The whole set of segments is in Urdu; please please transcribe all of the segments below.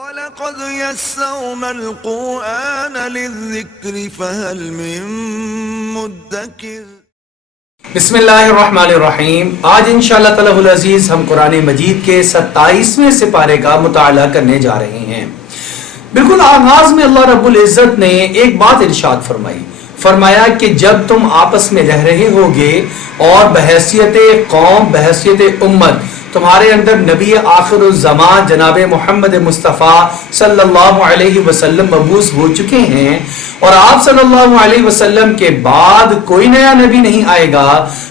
وَلَقَدْ يَسَّرْنَا الْقُرْآنَ لِلذِّكْرِ فَهَلْ مِن مُّدَّكِرٍ۔ بسم اللہ الرحمن الرحیم۔ آج انشاءاللہ تعالی العزیز ہم قرآن مجید کے 27ویں سپارے کا مطالعہ کرنے جا رہے ہیں۔ بالکل آغاز میں اللہ رب العزت نے ایک بات ارشاد فرمایا کہ جب تم آپس میں رہ رہے ہوگے اور بحیثیت قوم بحیثیت امت تمہارے اندر نبی آخر الزمان جناب محمد مصطفیٰ صلی اللہ علیہ وسلم مبعوث ہو چکے ہیں اور آپ صلی اللہ علیہ وسلم کے بعد کوئی نیا نبی نہیں آئے گا،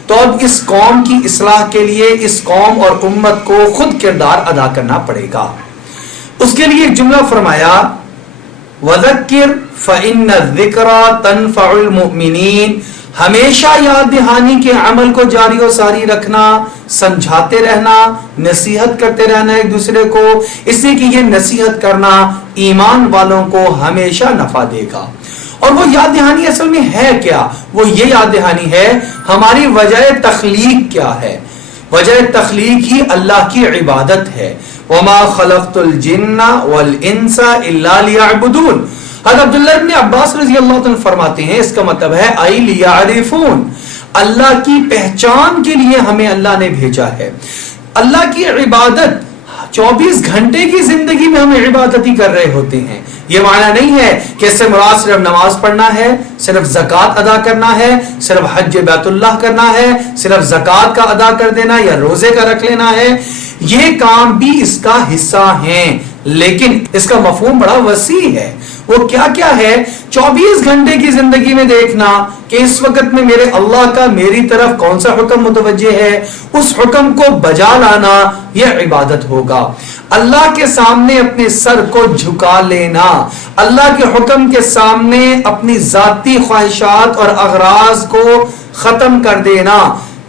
تو اب اس قوم کی اصلاح کے لیے اس قوم اور امت کو خود کردار ادا کرنا پڑے گا۔ اس کے لیے ایک جملہ فرمایا وَذَكِّرْ فَإِنَّ الذِّكْرَى تَنْفَعُ الْمُؤْمِنِينَ، ہمیشہ یاد دہانی کے عمل کو جاری و ساری رکھنا، سمجھاتے رہنا، نصیحت کرتے رہنا ایک دوسرے کو، اس لیے کہ یہ نصیحت کرنا ایمان والوں کو ہمیشہ نفع دے گا۔ اور وہ یاد دہانی اصل میں ہے کیا؟ وہ یہ یاد دہانی ہے ہماری وجہ تخلیق کیا ہے۔ وجہ تخلیق ہی اللہ کی عبادت ہے۔ وَمَا خَلَقْتُ الْجِنَّ وَالْإِنسَ إِلَّا لِيَعْبُدُونَ۔ حضرت عبداللہ ابن عباس رضی اللہ عنہ فرماتے ہیں اس کا مطلب ہے اَيْ لِيَعْرِفُونَ، اللہ کی پہچان کے لیے ہمیں اللہ نے بھیجا ہے۔ اللہ کی عبادت 24 گھنٹے کی زندگی میں ہم عبادت ہی کر رہے ہوتے ہیں۔ یہ معنی نہیں ہے کہ اس سے مراد صرف نماز پڑھنا ہے، صرف زکوٰۃ ادا کرنا ہے، صرف حج بیت اللہ کرنا ہے، صرف زکوٰۃ کا ادا کر دینا یا روزے کا رکھ لینا ہے۔ یہ کام بھی اس کا حصہ ہیں، لیکن اس کا مفہوم بڑا وسیع ہے۔ وہ کیا کیا ہے؟ 24 گھنٹے کی زندگی میں دیکھنا کہ اس وقت میں میرے اللہ کا میری طرف کون سا حکم متوجہ ہے، اس حکم کو بجا لانا یہ عبادت ہوگا۔ اللہ کے سامنے اپنے سر کو جھکا لینا، اللہ کے حکم کے سامنے اپنی ذاتی خواہشات اور اغراض کو ختم کر دینا،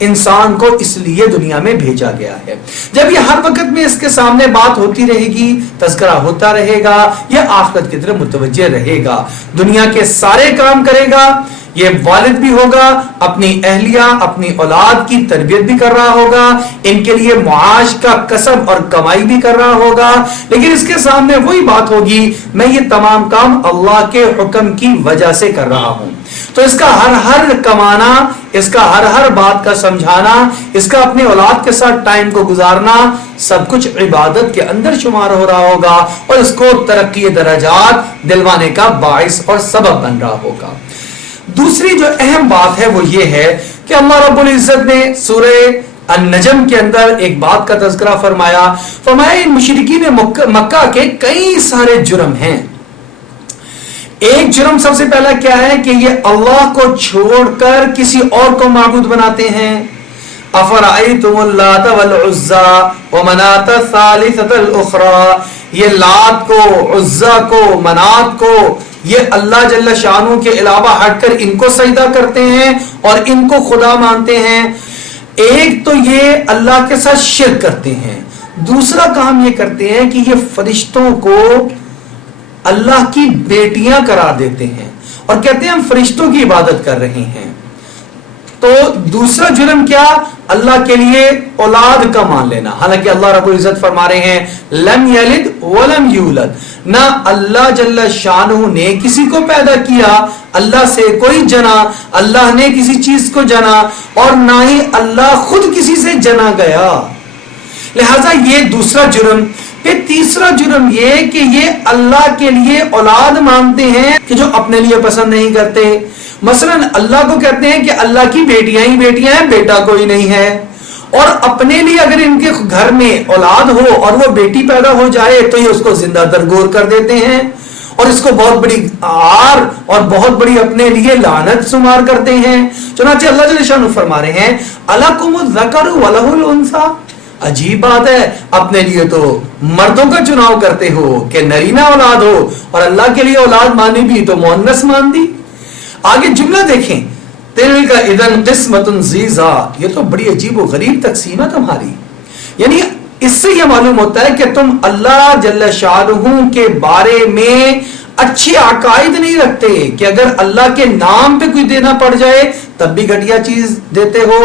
انسان کو اس لیے دنیا میں بھیجا گیا ہے۔ جب یہ ہر وقت میں اس کے سامنے بات ہوتی رہے گی، تذکرہ ہوتا رہے گا، یہ آخرت کی طرف متوجہ رہے گا، دنیا کے سارے کام کرے گا، یہ والد بھی ہوگا، اپنی اہلیہ اپنی اولاد کی تربیت بھی کر رہا ہوگا، ان کے لیے معاش کا کسب اور کمائی بھی کر رہا ہوگا، لیکن اس کے سامنے وہی بات ہوگی میں یہ تمام کام اللہ کے حکم کی وجہ سے کر رہا ہوں۔ تو اس کا ہر کمانا، اس کا ہر بات کا سمجھانا، اس کا اپنی اولاد کے ساتھ ٹائم کو گزارنا، سب کچھ عبادت کے اندر شمار ہو رہا ہوگا اور اس کو ترقی درجات دلوانے کا باعث اور سبب بن رہا ہوگا۔ دوسری جو اہم بات ہے وہ یہ ہے کہ اللہ رب العزت نے سورہ النجم کے اندر ایک بات کا تذکرہ فرمایا ان مشرکین مکہ کے کئی سارے جرم ہیں۔ ایک جرم سب سے پہلا کیا ہے کہ یہ اللہ کو چھوڑ کر کسی اور کو معبود بناتے ہیں۔ افرأیتم اللات والعزى ومناة الثالثة الاخرى، یہ لات کو، عزا کو، منات کو، یہ اللہ جل شانہ کے علاوہ ہٹ کر ان کو سجدہ کرتے ہیں اور ان کو خدا مانتے ہیں۔ ایک تو یہ اللہ کے ساتھ شرک کرتے ہیں، دوسرا کام یہ کرتے ہیں کہ یہ فرشتوں کو اللہ کی بیٹیاں قرار دیتے ہیں اور کہتے ہیں ہم فرشتوں کی عبادت کر رہے ہیں۔ تو دوسرا جرم کیا؟ اللہ کے لیے اولاد کا مان لینا، حالانکہ اللہ رب العزت فرما رہے ہیں لم یلد ولم یولد، نہ اللہ جل شانہ نے کسی کو پیدا کیا، اللہ سے کوئی جنا، اللہ نے کسی چیز کو جنا اور نہ ہی اللہ خود کسی سے جنا گیا، لہذا یہ دوسرا جرم۔ پھر تیسرا جرم یہ کہ یہ اللہ کے لیے اولاد مانتے ہیں کہ جو اپنے لیے پسند نہیں کرتے۔ مثلا اللہ کو کہتے ہیں کہ اللہ کی بیٹیاں ہی بیٹیاں ہیں، بیٹا کوئی نہیں ہے، اور اپنے لیے اگر ان کے گھر میں اولاد ہو اور وہ بیٹی پیدا ہو جائے تو یہ اس کو زندہ درگور کر دیتے ہیں اور اس کو بہت بڑی عار اور بہت بڑی اپنے لیے لعنت شمار کرتے ہیں۔ چنانچہ اللہ جل شانہ فرما رہے ہیں الکم الذکر ولہ الانثی، عجیب بات ہے، اپنے لیے تو مردوں کا چناؤ کرتے ہو کہ نرینہ اولاد ہو اور اللہ کے لیے اولاد مانی بھی تو مؤنث مان دی۔ آگے جملہ دیکھیں تلک اذن قسمۃ ضیزی، یہ تو بڑی عجیب و غریب تقسیم ہے تمہاری، یعنی اس سے یہ معلوم ہوتا ہے کہ تم اللہ جل شانہ کے بارے میں اچھے عقائد نہیں رکھتے کہ اگر اللہ کے نام پہ کوئی دینا پڑ جائے تب بھی گھٹیا چیز دیتے ہو،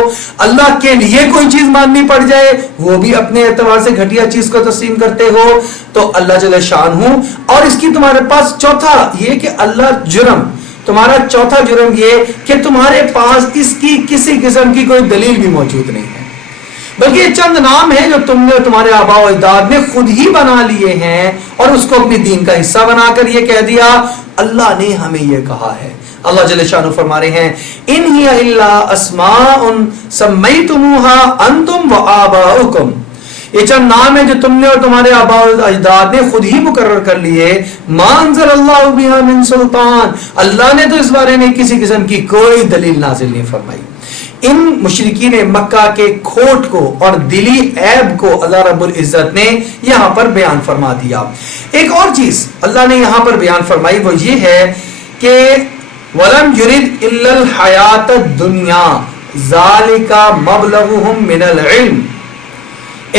اللہ کے لیے کوئی چیز ماننی پڑ جائے وہ بھی اپنے اعتبار سے گھٹیا چیز کو تسلیم کرتے ہو، تو اللہ جل شان ہوں. اور اس کی تمہارے پاس چوتھا یہ کہ تمہارا چوتھا جرم یہ کہ تمہارے پاس اس کی کسی قسم کی کوئی دلیل بھی موجود نہیں ہے، بلکہ یہ چند نام ہیں جو تم نے تمہارے آباء و اجداد نے خود ہی بنا لیے ہیں اور اس کو اپنی دین کا حصہ بنا کر یہ کہہ دیا اللہ نے ہمیں یہ کہا ہے. اللہ جل شانہ فرما رہے ہیں ان ہی الا اسماء سمیتموها انتم وآباؤکم، یہ چند نام ہیں جو تم نے اور تمہارے آباء و اجداد نے خود ہی مقرر کر لیے. ما انزل اللہ بها من سلطان، اللہ نے تو اس بارے میں کسی قسم کی کوئی دلیل نازل نہیں فرمائی. ان مشرکین مکہ کے کھوٹ کو اور دلی عیب کو اللہ رب العزت نے یہاں پر بیان فرما دیا. ایک اور چیز اللہ نے یہاں پر بیان فرمائی وہ یہ ہے کہ وَلَمْ يُرِدْ إِلَّا الْحَيَاةَ الدُّنْيَا ذَلِكَ مَبْلَغُهُمْ مِنَ الْعِلْمِ.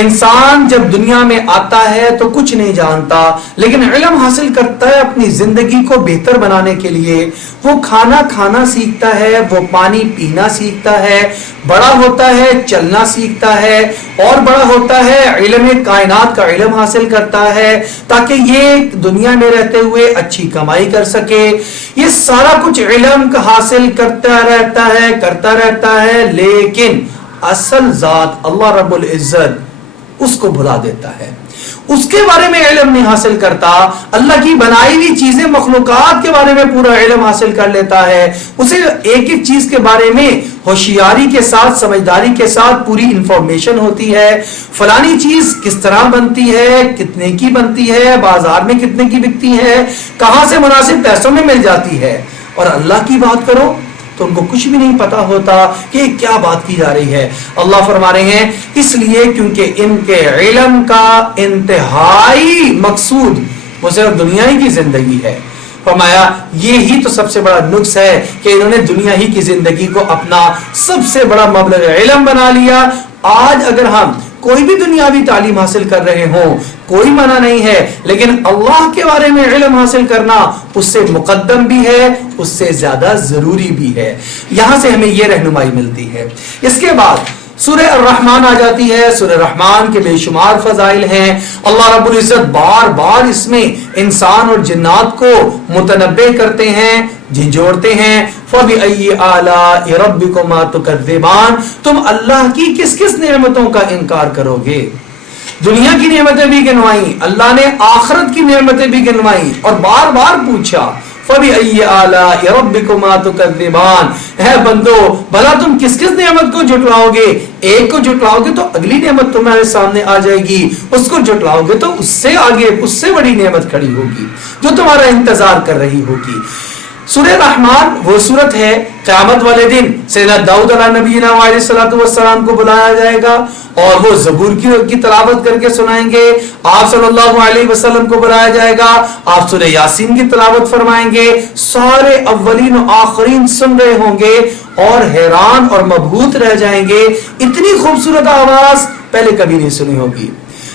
انسان جب دنیا میں آتا ہے تو کچھ نہیں جانتا، لیکن علم حاصل کرتا ہے اپنی زندگی کو بہتر بنانے کے لیے. وہ کھانا سیکھتا ہے، وہ پانی پینا سیکھتا ہے، بڑا ہوتا ہے چلنا سیکھتا ہے، اور بڑا ہوتا ہے علم کائنات کا علم حاصل کرتا ہے تاکہ یہ دنیا میں رہتے ہوئے اچھی کمائی کر سکے. یہ سارا کچھ علم کا حاصل کرتا رہتا ہے لیکن اصل ذات اللہ رب العزت اس کو بھلا دیتا ہے، اس کے بارے میں علم نہیں حاصل کرتا. اللہ کی بنائی ہوئی چیزیں مخلوقات کے بارے میں پورا علم حاصل کر لیتا ہے، اسے ایک ایک چیز کے بارے میں ہوشیاری کے ساتھ سمجھداری کے ساتھ پوری انفارمیشن ہوتی ہے. فلانی چیز کس طرح بنتی ہے، کتنے کی بنتی ہے، بازار میں کتنے کی بکتی ہے، کہاں سے مناسب پیسوں میں مل جاتی ہے. اور اللہ کی بات کرو تو ان کو کچھ بھی نہیں پتا ہوتا کہ کیا بات کی جا رہی ہے. اللہ فرما رہے ہیں اس لیے کیونکہ ان کے علم کا انتہائی مقصود وہ صرف دنیا ہی کی زندگی ہے. فرمایا یہی تو سب سے بڑا نقص ہے کہ انہوں نے دنیا ہی کی زندگی کو اپنا سب سے بڑا مبلغ علم بنا لیا. آج اگر ہم کوئی بھی دنیاوی تعلیم حاصل کر رہے ہوں کوئی منع نہیں ہے، لیکن اللہ کے بارے میں علم حاصل کرنا اس سے مقدم بھی ہے، اس سے زیادہ ضروری بھی ہے. یہاں سے ہمیں یہ رہنمائی ملتی ہے. اس کے بعد سورہ الرحمن آ جاتی ہے. سورہ رحمان کے بے شمار فضائل ہیں. اللہ رب العزت بار بار اس میں انسان اور جنات کو متنبع کرتے ہیں، جھنجھوڑتے ہیں. فَبِأَيِّ آلَاءِ رَبِّكُمَا تُكَذِّبَانِ، تم اللہ کی کس کس نعمتوں کا انکار کرو گے. دنیا کی نعمتیں بھی گنوائیں، اللہ نے آخرت کی نعمتیں بھی گنوائیں اور بار بار پوچھا فَبِأَيِّ آلَاءِ رَبِّكُمَا تُكَذِّبَانِ، اے بندو بھلا تم کس کس نعمت کو جھٹلاؤ گے. ایک کو جھٹلاؤ گے تو اگلی نعمت تمہارے سامنے آ جائے گی، اس کو جھٹلاؤ گے تو اس سے آگے اس سے بڑی نعمت کھڑی ہوگی جو تمہارا انتظار کر رہی ہوگی. سورہ رحمان وہ سورت ہے قیامت والے دن سیدنا داؤد علیہ نبینا علیہ الصلوۃ والسلام کو بلایا جائے گا اور وہ زبور کی تلاوت کر کے سنائیں گے. آپ صلی اللہ علیہ وسلم کو بلایا جائے گا، آپ سورہ یاسین کی تلاوت فرمائیں گے. سارے اولین و آخرین سن رہے ہوں گے اور حیران اور مبہوت رہ جائیں گے. اتنی خوبصورت آواز پہلے کبھی نہیں سنی ہوگی.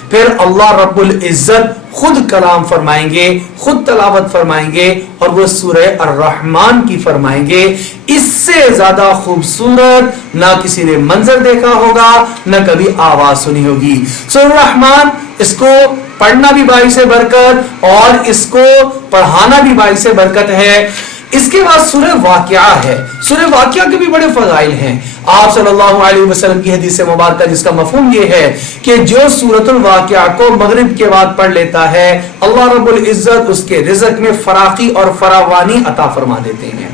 پھر اللہ رب العزت خود کلام فرمائیں گے، خود تلاوت فرمائیں گے اور وہ سورہ الرحمن کی فرمائیں گے. اس سے زیادہ خوبصورت نہ کسی نے منظر دیکھا ہوگا نہ کبھی آواز سنی ہوگی. سورہ الرحمن اس کو پڑھنا بھی باعث برکت اور اس کو پڑھانا بھی باعث برکت ہے. اس کے بعد سورہ واقعہ ہے. سورہ واقعہ کے بھی بڑے فضائل ہیں. آپ صلی اللہ علیہ وسلم کی حدیث مبارکہ جس کا مفہوم یہ ہے کہ جو سورۃ الواقعہ کو مغرب کے بعد پڑھ لیتا ہے اللہ رب العزت اس کے رزق میں فراخی اور فراوانی عطا فرما دیتے ہیں.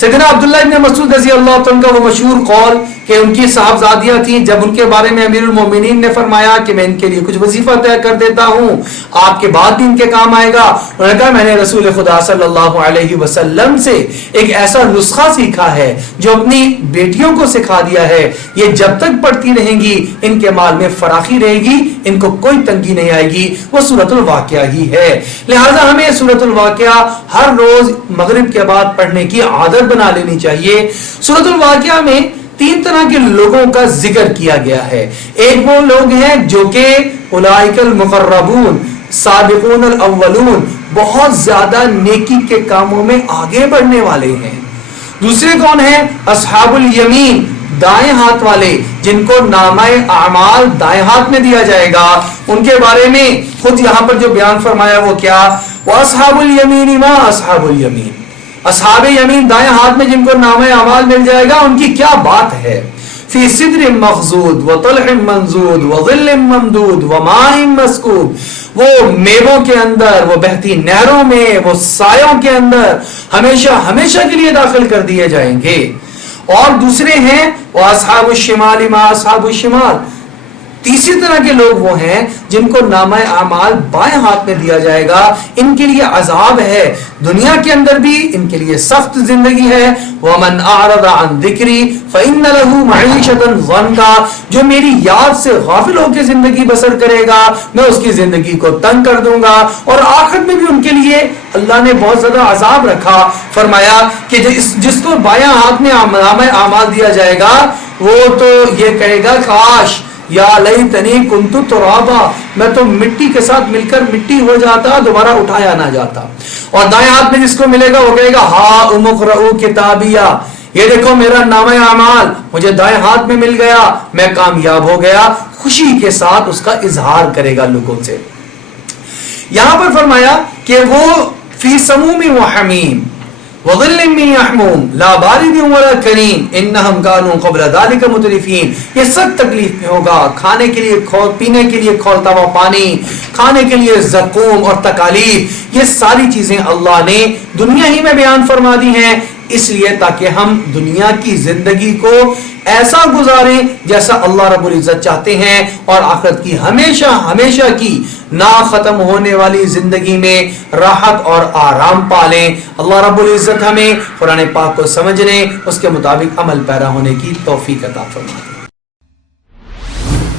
سیدنا عبداللہ ابن مسعود رضی اللہ عنہ کا وہ مشہور قول کہ ان کی صاحبزادیاں تھیں، جب ان کے بارے میں امیر المومنین نے فرمایا کہ میں ان کے لیے کچھ وظیفہ طے کر دیتا ہوں آپ کے بعد بھی ان کے کام آئے گا، انہوں نے کہا میں نے رسول خدا صلی اللہ علیہ وسلم سے ایک ایسا نسخہ سیکھا ہے جو اپنی بیٹیوں کو سکھا دیا ہے، یہ جب تک پڑھتی رہیں گی ان کے مال میں فراخی رہے گی، ان کو کوئی تنگی نہیں آئے گی، وہ سورۃ الواقعہ ہی ہے. لہٰذا ہمیں سورۃ الواقعہ ہر روز مغرب کے بعد پڑھنے کی عادت بنا لینی چاہیے. سورۃ الواقعہ میں 3 طرح کے لوگوں کا ذکر کیا گیا ہے. ایک وہ لوگ ہیں جو کہ اولئک المقربون، سابقون الاولون بہت زیادہ نیکی کے کاموں میں آگے بڑھنے والے ہیں. دوسرے کون ہیں؟ اصحاب الیمین دائیں ہاتھ والے جن کو نامہ اعمال دائیں ہاتھ میں دیا جائے گا. ان کے بارے میں خود یہاں پر جو بیان فرمایا وہ کیا؟ وَأَصْحَابُ الْيَمِينِ مَا أَصْحَابُ الْيَمِينِ اصحاب یمین دائیں ہاتھ میں جن کو نامہ اعمال مل جائے گا ان کی کیا بات ہے. فی صدر مخضود وطلح منضود وظل ممدود وماء مسکوب وہ میووں کے اندر، وہ بہتی نہروں میں، وہ سایوں کے اندر ہمیشہ ہمیشہ کے لیے داخل کر دیے جائیں گے. اور دوسرے ہیں وہ اصحاب الشمال ما اصحاب الشمال تیسری طرح کے لوگ وہ ہیں جن کو نامہ اعمال بائیں ہاتھ میں دیا جائے گا. ان کے لیے عذاب ہے دنیا کے اندر بھی، ان کے لیے سخت زندگی ہے. وَمَنْ أَعْرَضَ عَنْ ذِكْرِي فَإِنَّ لَهُ مَعِيشَةً ضَنْكًا جو میری یاد سے غافل ہو کے زندگی بسر کرے گا میں اس کی زندگی کو تنگ کر دوں گا. اور آخرت میں بھی ان کے لیے اللہ نے بہت زیادہ عذاب رکھا. فرمایا کہ جس کو بائیں ہاتھ میں نامہ اعمال دیا جائے گا وہ تو یہ کہے گا کاش یا لیتنی کنت ترابا میں تو مٹی کے ساتھ مل کر مٹی ہو جاتا، دوبارہ اٹھایا نہ جاتا. اور دائیں ہاتھ میں جس کو ملے گا وہ کہے گا ہا امقرؤ کتابیہ یہ دیکھو میرا نامہ اعمال مجھے دائیں ہاتھ میں مل گیا، میں کامیاب ہو گیا. خوشی کے ساتھ اس کا اظہار کرے گا لوگوں سے. یہاں پر فرمایا کہ وہ فی سموم و حمیم وظل من يحموم لا بارد ولا کریم انہم کانوا قبل ذلك مترفین یہ سب تکلیف میں ہوگا. کھانے کے لیے پینے کے لیے کھولتا ہوا پانی، کھانے کے لیے زقوم اور تکالیف، یہ ساری چیزیں اللہ نے دنیا ہی میں بیان فرما دی ہیں اس لیے تاکہ ہم دنیا کی زندگی کو ایسا گزاریں جیسا اللہ رب العزت چاہتے ہیں اور آخرت کی ہمیشہ ہمیشہ کی نا ختم ہونے والی زندگی میں راحت اور آرام پالیں. اللہ رب العزت ہمیں قرآن پاک کو سمجھنے، اس کے مطابق عمل پیرا ہونے کی توفیق عطا فرمائے.